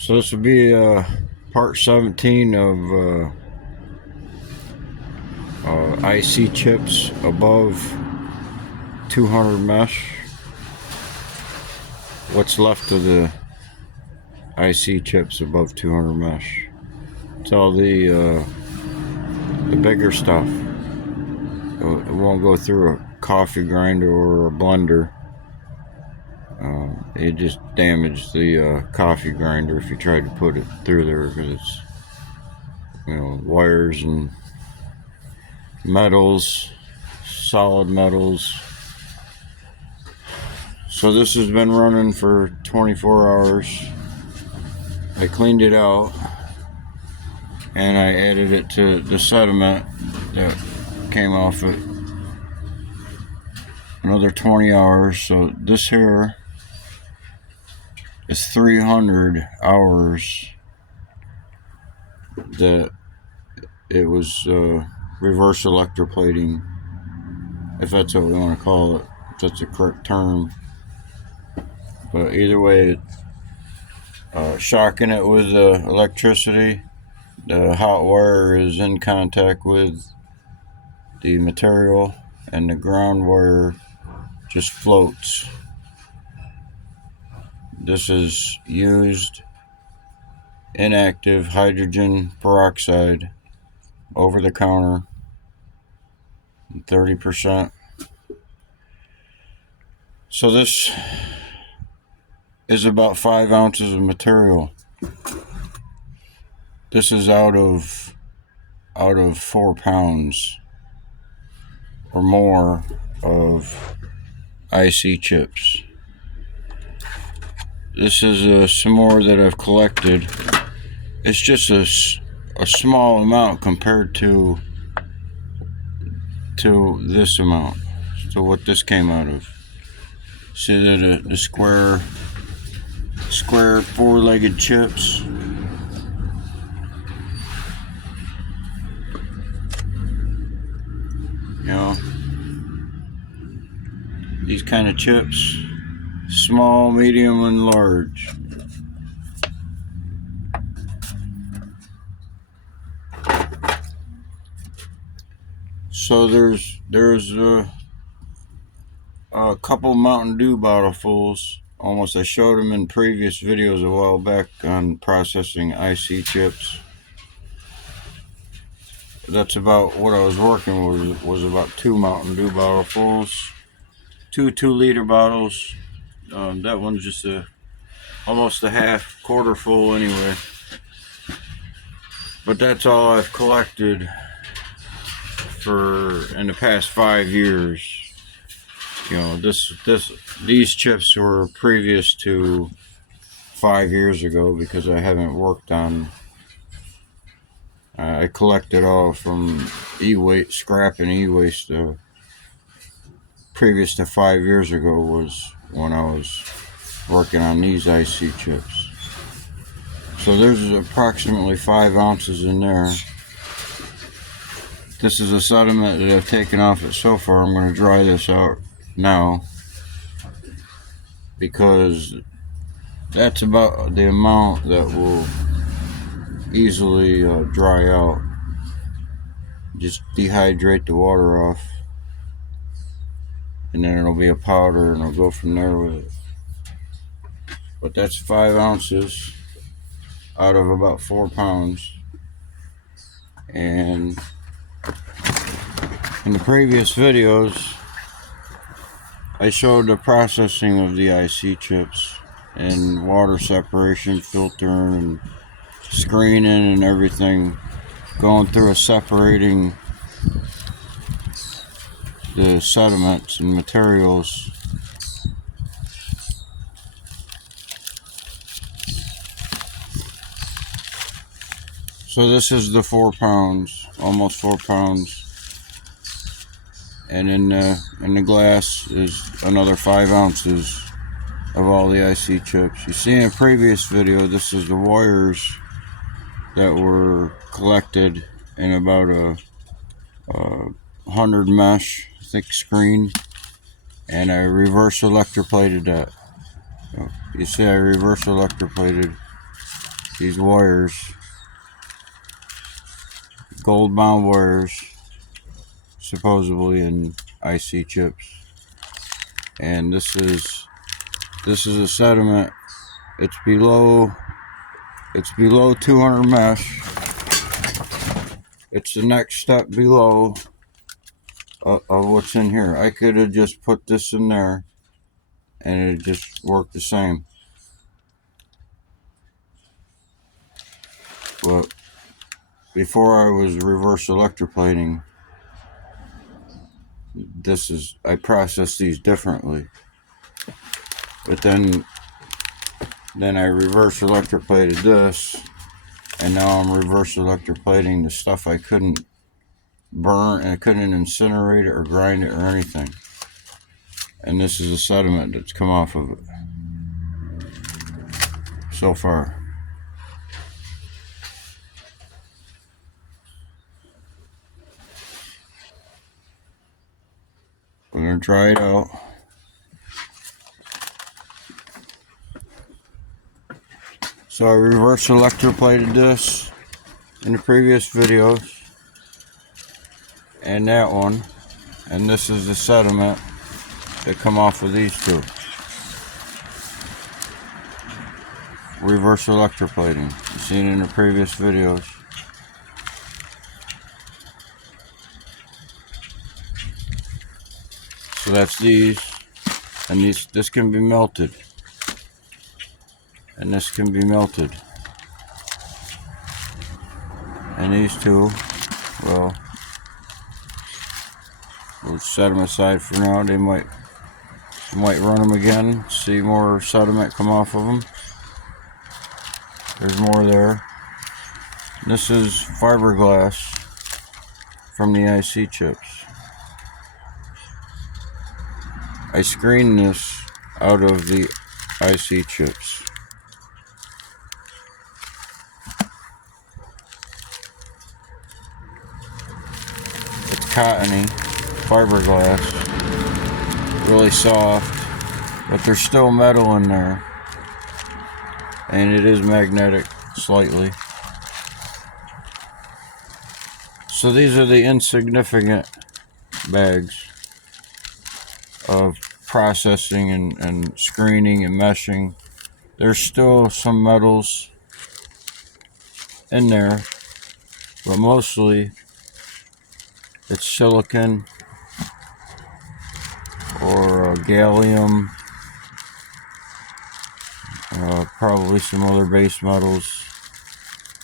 So this will be part 17 of IC chips above 200 mesh. What's left of the IC chips above 200 mesh? It's all the bigger stuff. It won't go through a coffee grinder or a blender. It just damaged the coffee grinder if you tried to put it through there, because it's, wires and metals, solid metals. So this has been running for 24 hours. I cleaned it out and I added it to the sediment that came off it. Another 20 hours. So this here is 300 hours that it was reverse electroplating, if that's what we want to call it, if that's the correct term. But either way, shocking it with electricity. The hot wire is in contact with the material, and the ground wire just floats. This is used inactive hydrogen peroxide, over the counter, 30%. So this is about 5 ounces of material. This is out of 4 pounds or more of IC chips. This is some more that I've collected. It's just a small amount compared to this amount, to what this came out of. See the square four-legged chips. These kind of chips, small, medium, and large. So there's a couple Mountain Dew bottlefuls. Almost, I showed them in previous videos a while back on processing IC chips. That's about what I was working with, was about 2 Mountain Dew bottlefuls, 2 2-liter bottles. That one's just almost a quarter full anyway. But that's all I've collected in the past 5 years. These chips were previous to 5 years ago, because I haven't worked on. I collected all from e-waste, scrap and e-waste. Previous to 5 years ago was when I was working on these IC chips. So there's approximately 5 ounces in there. This is a sediment that I've taken off it so far. I'm going to dry this out now, because that's about the amount that will easily dry out. Just dehydrate the water off, and then it'll be a powder, and I'll go from there with it. But that's 5 ounces out of about 4 pounds. And in the previous videos, I showed the processing of the IC chips, and water separation, filtering, and screening, and everything, going through separating the sediments and materials. So this is the 4 pounds, almost 4 pounds. And in the glass is another 5 ounces of all the IC chips. You see in a previous video, this is the wires that were collected in about a 100 mesh thick screen, and I reverse electroplated that. You see, I reverse electroplated these wires, gold bound wires, supposedly in IC chips. And this is a sediment. It's below 200 mesh. It's the next step below of what's in here. I could have just put this in there and it just worked the same. But before I was reverse electroplating, I processed these differently. But then I reverse electroplated this, and now I'm reverse electroplating the stuff I couldn't burn, and I couldn't incinerate it or grind it or anything. And this is a sediment that's come off of it so far. We're going to try it out. So I reverse electroplated this in the previous videos, and that one, and this is the sediment that come off of these two. Reverse electroplating, you've seen in the previous videos. So that's these, and this can be melted, and this can be melted, and these two, well, we'll set them aside for now. They might run them again, see more sediment come off of them. There's more there. This is fiberglass from the IC chips. I screened this out of the IC chips. It's cottony, fiberglass, really soft, but there's still metal in there, and it is magnetic slightly. So these are the insignificant bags of processing and screening and meshing. There's still some metals in there, but mostly it's silicon or gallium, probably some other base metals.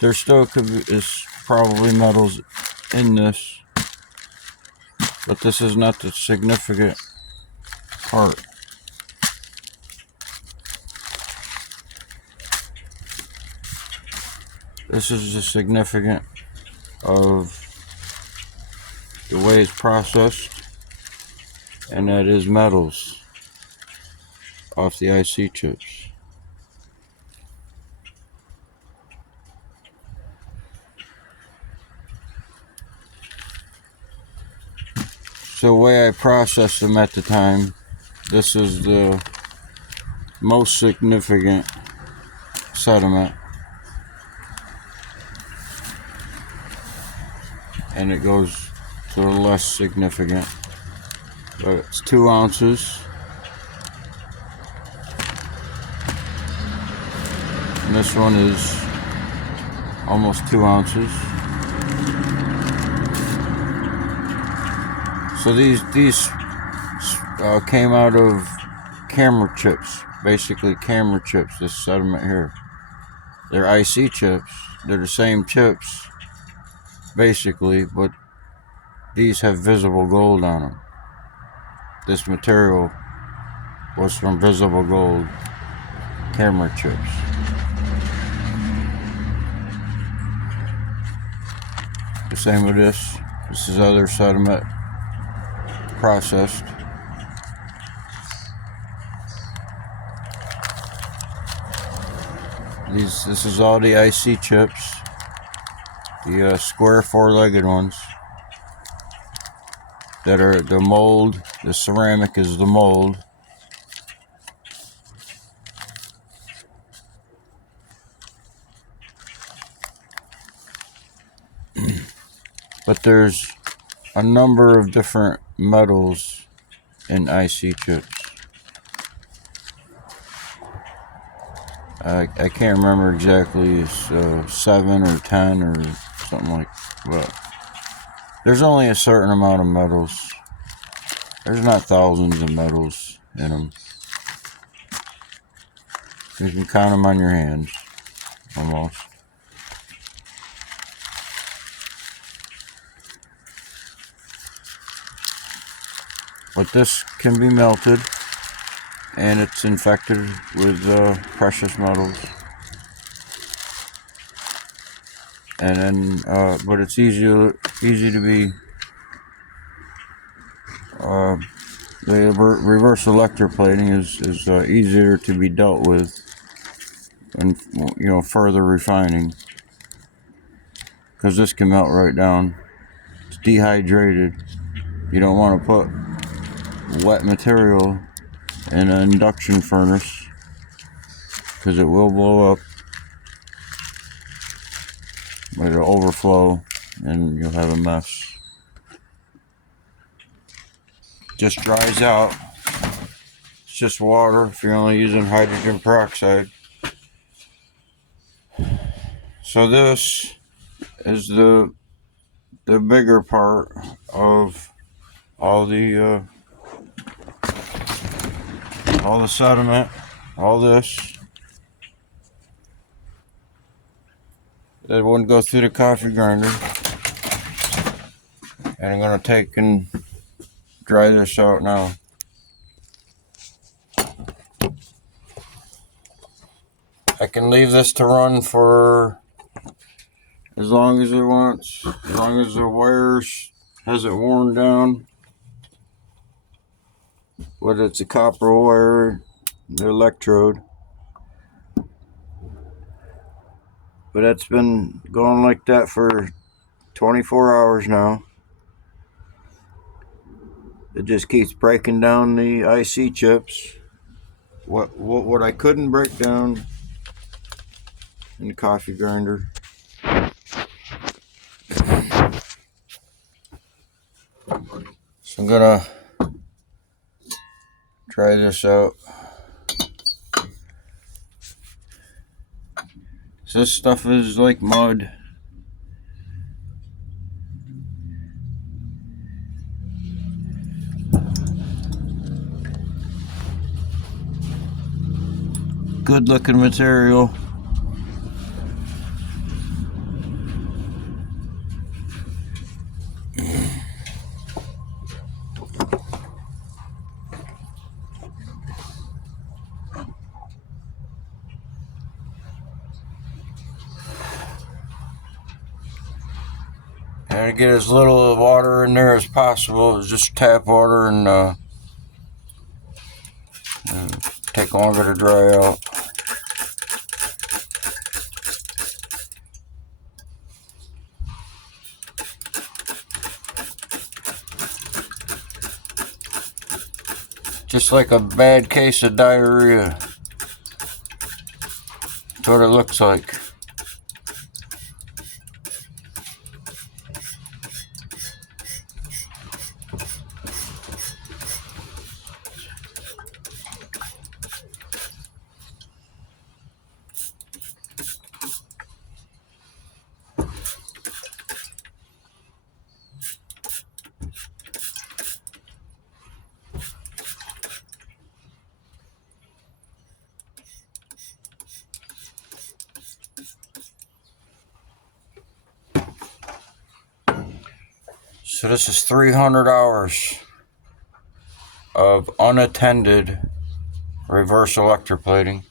There still is probably metals in this, but this is not the significant part. This is the significant of the way it's processed, and that is metals off the IC chips. So the way I processed them at the time, this is the most significant sediment, and it goes to the less significant, but it's 2 ounces, and this one is almost 2 ounces. So these came out of camera chips, basically camera chips, this sediment here. They're IC chips, they're the same chips basically, but these have visible gold on them. This material was from visible gold camera chips. The same with this. This is other sediment processed. This is all the IC chips, the square 4-legged ones that are the mold. The ceramic is the mold. But there's a number of different metals in IC chips. I can't remember exactly, it's 7 or 10 or something like that. But there's only a certain amount of metals. There's not thousands of metals in them. You can count them on your hands, almost. But this can be melted, and it's infected with precious metals. And then, but it's easy to be. The reverse electroplating is easier to be dealt with, and further refining, because this can melt right down. It's dehydrated. You don't want to put wet material in an induction furnace, because it will blow up. It'll overflow and you'll have a mess. Just dries out. It's just water if you're only using hydrogen peroxide. So this is the bigger part of all the sediment, all this. That wouldn't go through the coffee grinder. And I'm going to take and dry this out now. I can leave this to run for as long as it wants, as long as the wires hasn't worn down. Whether it's a copper wire, the electrode. But it's been going like that for 24 hours now. It just keeps breaking down the IC chips. What I couldn't break down in the coffee grinder. So I'm gonna try this out. So this stuff is like mud. Good looking material. And get as little water in there as possible. Just tap water and take longer to dry out. Just like a bad case of diarrhea. That's what it looks like. So this is 300 hours of unattended reverse electroplating.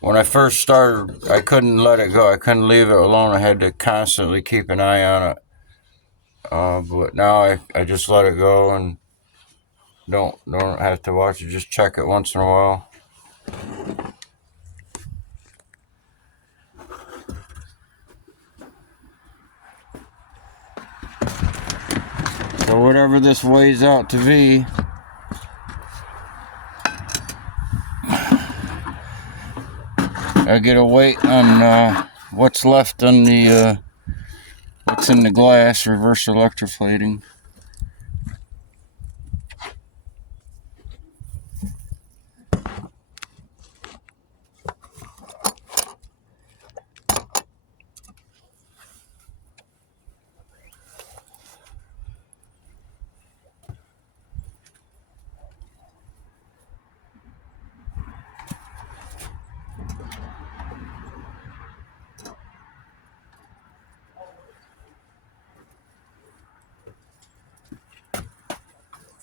When I first started, I couldn't let it go. I couldn't leave it alone. I had to constantly keep an eye on it. But now I just let it go and don't have to watch it. Just check it once in a while. So whatever this weighs out to be, I get a weight on what's left on the what's in the glass, reverse electroplating.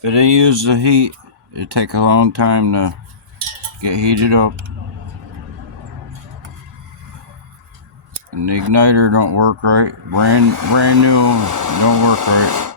If it didn't use the heat, it'd take a long time to get heated up. And the igniter don't work right. Brand new, don't work right.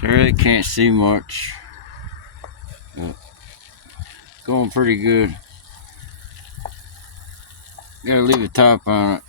So I really can't see much, but going pretty good. Gotta leave the top on it.